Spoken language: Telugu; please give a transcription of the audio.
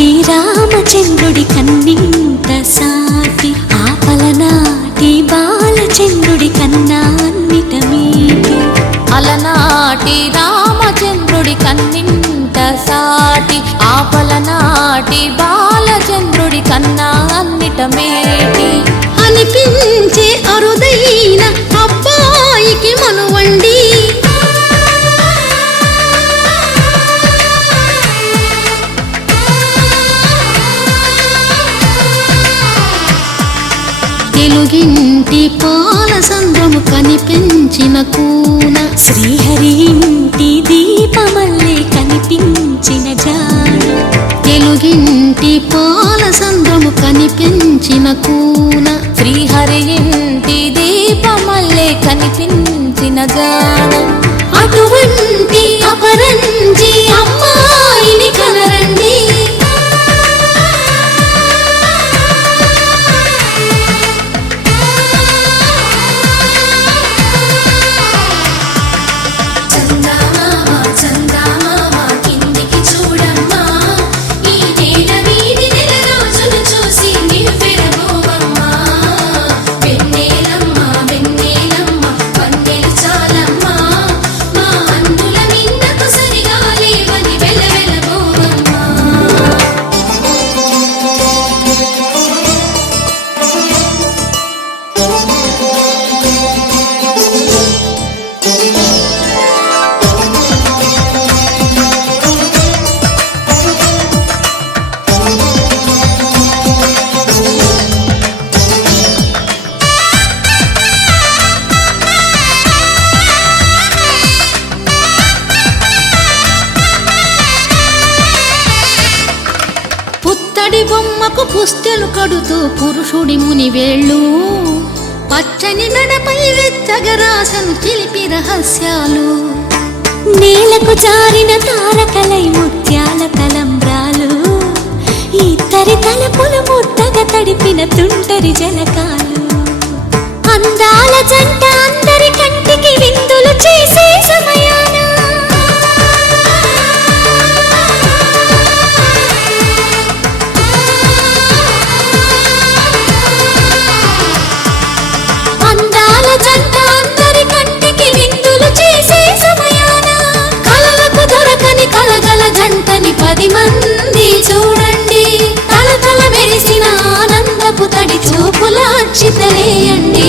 అలనాటి రామచంద్రుడి కన్నింత సాటి ఆపలనాటి బాలచంద్రుడి కన్నా అన్నిట మీటి అలనాటి రామచంద్రుడి కన్నింత సాటి ఆపలనాటి బాలచంద్రుడి కన్నా అన్నిట మేటి అనిపించే అరుదైన అబ్బాయికి మనువండి తెలుగింటి పాలసంద్రము కనిపించిన కూన శ్రీహరి ఇంటి దీపమల్లే కనిపించిన జాడ తెలుగింటి పాలసంద్రము కనిపించిన కూన శ్రీహరి ఇంటి దీపమల్లే కనిపించిన జాడ అటువంటి అపరంజి అమ్మాయిని కనరండి పుత్తడి బొమ్మకు పుస్తెలు కడుతూ పురుషుడి ముని వేళ్ళు పచ్చని నడపై వెచ్చగరాసను చిలిపి రహస్యాలు నేలకు జారిన తారకలై ముత్యాల తలంబ్రాలు ఇద్దరి తలపులు ముద్దగా తడిపిన తుంటరి జలకాలు అందాల జంట అందరి కంటికి విందులు చేసే సమయాన జంటని 10 మంది చూడండి తల తల మెరిసిన ఆనందపు తడి చూపుల అచ్చితలేయండి